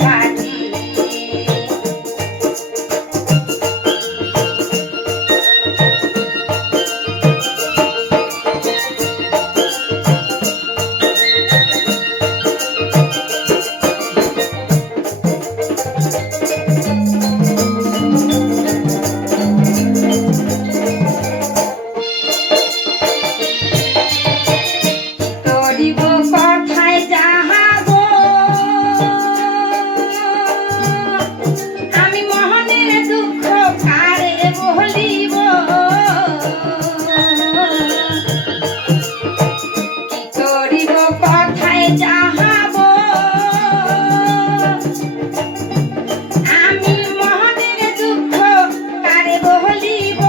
ফাঁকি। কথায় যাহাব আমি মহনের দুঃখ কারে বলিব, কি করিব কথায় যাহাব আমি মহনের দুঃখ কারে বলিব।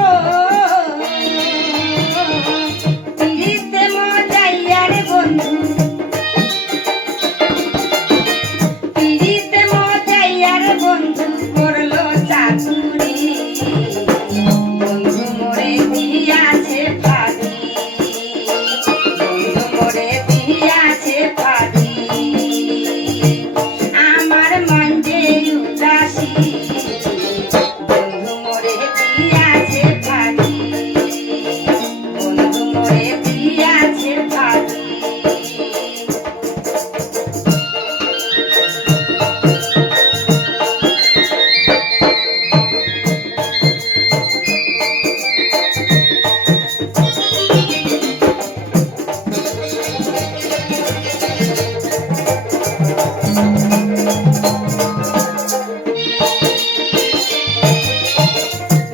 পিড়িতে মজাইয়ার বন্ধু বন্ধু করলো চাতুরি, বন্ধু মোরে দিয়াছে ফাঁকি, বন্ধু মোরে দিয়াছে ফাঁকি। আমার মন যে উদাসী, বন্ধু মোরে দিয়াছে ফাঁকি, বন্ধু মোরে দিয়াছে ফাঁকি।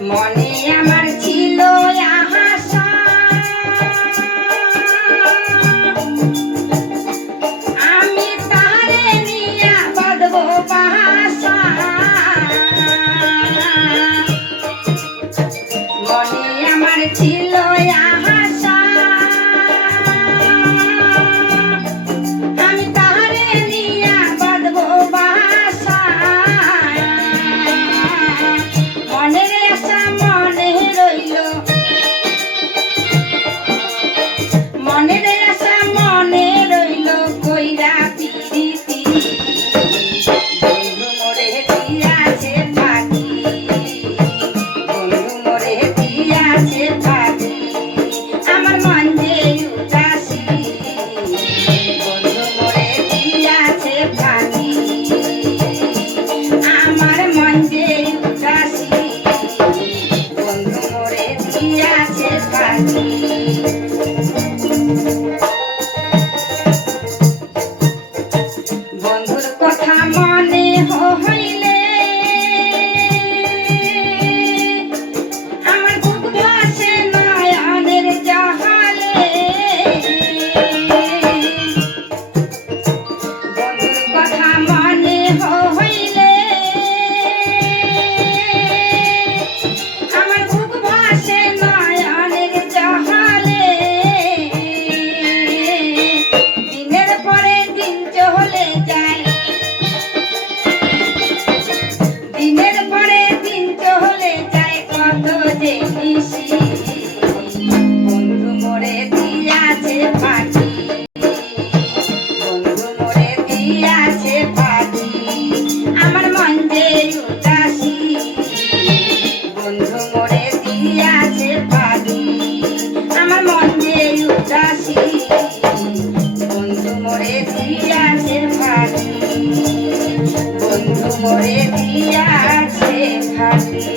মনে আমার ছিল আশা আমি তারে নিয়া বাঁধব বাসা, মনে আমার ছিল আশা আমি তারে নিয়া বাঁধব বাসা। মনের আশা মনে রইল, মনের আশা মনে রইল কইরা পিরিতি, বন্ধু মোরে দিয়াছে ফাঁকি, বন্ধু মোরে দিয়াছে ফাঁকি। আমার মন যে উদাসী, বন্ধু মোরে দিয়াছে ফাঁকি, আমার মন যে উদাসী, বন্ধু মোরে দিয়াছে ফাঁকি। বন্ধুর কথা মনে হইলে আমার বুক ভাসে নয়নের জলে, বন্ধুর কথা মনে হইলে আমার বুক ভাসে নয়নের জলে। দিনের পরে দিন চলে যায়, দিনের পরে দিন চলে যায় কত যে নিশি, বন্ধু মোরে দিয়াছে ফাঁকি, বন্ধু মোরে দিয়াছে ফাঁকি। আমার মন যে উদাসী, বন্ধু মোরে দিয়াছে ফাঁকি, আমার মন যে উদাসী, বন্ধু মোরে দিয়াছে ফাঁকি, বন্ধু মোরে দিয়াছে ফাঁকি।